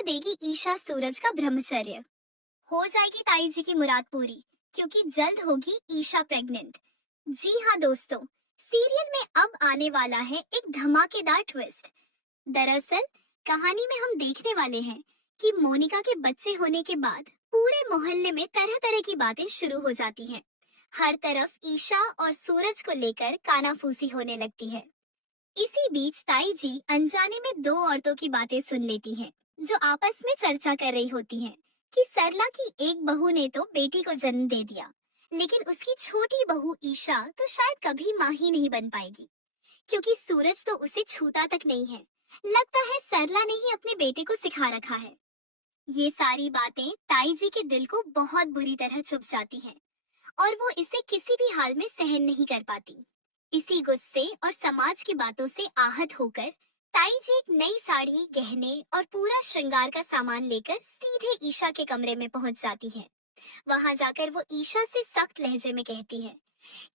तोड़ देगी ईशा सूरज का ब्रह्मचर्य। हो जाएगी ताई जी की मुराद पूरी, क्योंकि जल्द होगी ईशा प्रेग्नेंट। जी हाँ दोस्तों, सीरियल में अब आने वाला है एक धमाकेदार ट्विस्ट। दरअसल कहानी में हम देखने वाले हैं कि मोनिका के बच्चे होने के बाद पूरे मोहल्ले में तरह तरह की बातें शुरू हो जाती हैं। हर तरफ ईशा और सूरज को लेकर कानाफूसी होने लगती है। इसी बीच ताई जी अनजाने में दो औरतों की बातें सुन लेती हैं, जो आपस में चर्चा कर रही होती हैं कि सरला की एक बहू ने तो बेटी को जन्म दे दिया, लेकिन उसकी छोटी बहू ईशा तो शायद कभी मां ही नहीं बन पाएगी, क्योंकि सूरज तो उसे छूता तक नहीं है। लगता है सरला ने ही अपने बेटे को सिखा रखा है। ये सारी बातें ताई जी के दिल को बहुत बुरी तरह चुभ जाती हैं और वो इसे किसी भी हाल में सहन नहीं कर पाती। इसी गुस्से और समाज की बातों से आहत होकर ताई जी एक नई साड़ी, गहने और पूरा श्रृंगार का सामान लेकर सीधे ईशा के कमरे में पहुंच जाती है। वहां जाकर वो ईशा से सख्त लहजे में कहती है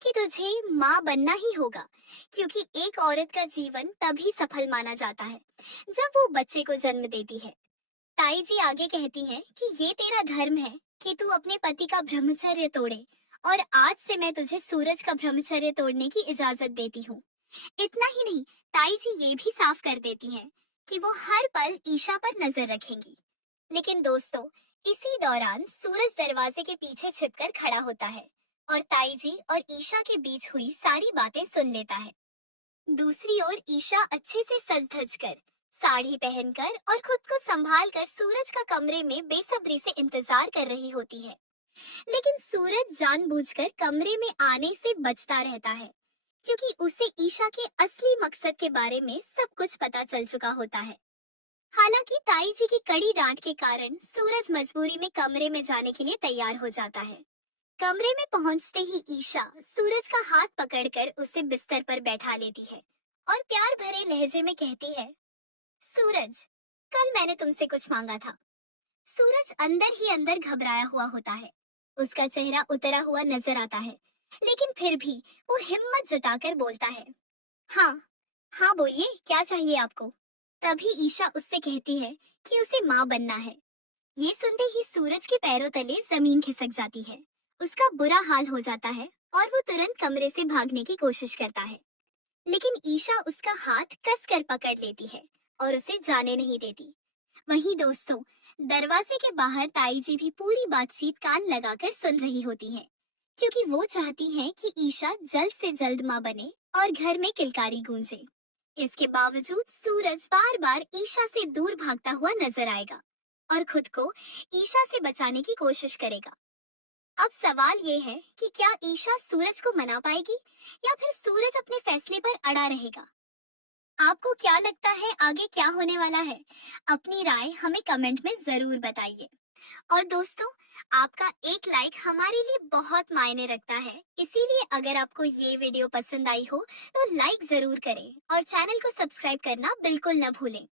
कि तुझे माँ बनना ही होगा, क्योंकि एक औरत का जीवन तभी सफल माना जाता है जब वो बच्चे को जन्म देती है। ताई जी आगे कहती हैं कि ये तेरा धर्म है कि तू अपने पति का ब्रह्मचर्य तोड़े, और आज से मैं तुझे सूरज का ब्रह्मचर्य तोड़ने की इजाजत देती हूँ। इतना ही नहीं, ताई जी ये भी साफ कर देती हैं कि वो हर पल ईशा पर नजर रखेंगी। लेकिन दोस्तों, इसी दौरान सूरज दरवाजे के पीछे छिपकर खड़ा होता है और ताई जी और ईशा के बीच हुई सारी बातें सुन लेता है। दूसरी ओर ईशा अच्छे से सज धज कर, साड़ी पहनकर और खुद को संभाल कर सूरज का कमरे में बेसब्री से इंतजार कर रही होती है। लेकिन सूरज जानबूझकर कमरे में आने से बचता रहता है, क्योंकि उसे ईशा के असली मकसद के बारे में सब कुछ पता चल चुका होता है। हालांकि ताई जी की कड़ी डांट के कारण सूरज मजबूरी में कमरे में जाने के लिए तैयार हो जाता है। कमरे में पहुंचते ही ईशा सूरज का हाथ पकड़कर उसे बिस्तर पर बैठा लेती है और प्यार भरे लहजे में कहती है, सूरज, कल मैंने तुमसे कुछ मांगा था। सूरज अंदर ही अंदर घबराया हुआ होता है। उसका चेहरा उतरा हुआ नजर आता है, लेकिन फिर भी वो हिम्मत जुटाकर बोलता है, हाँ, हाँ बोलिए, क्या चाहिए आपको। तभी ईशा उससे कहती है कि उसे माँ बनना है। ये सुनते ही सूरज के पैरों तले जमीन खिसक जाती है। उसका बुरा हाल हो जाता है और वो तुरंत कमरे से भागने की कोशिश करता है, लेकिन ईशा उसका हाथ कसकर पकड़ लेती है और उसे जाने नहीं देती। वहीं दोस्तों, दरवाजे के बाहर ताई जी भी पूरी बातचीत कान लगाकर सुन रही होती हैं, क्योंकि वो चाहती हैं कि ईशा जल्द से जल्द मां बने और घर में किलकारी गूंजे। इसके बावजूद सूरज बार बार ईशा से दूर भागता हुआ नजर आएगा और खुद को ईशा से बचाने की कोशिश करेगा। अब सवाल ये है कि क्या ईशा सूरज को मना पाएगी या फिर सूरज अपने फैसले पर अड़ा रहेगा। आपको क्या लगता है आगे क्या होने वाला है? अपनी राय हमें कमेंट में जरूर बताइए। और दोस्तों, आपका एक लाइक हमारे लिए बहुत मायने रखता है, इसीलिए अगर आपको ये वीडियो पसंद आई हो तो लाइक जरूर करें और चैनल को सब्सक्राइब करना बिल्कुल न भूलें।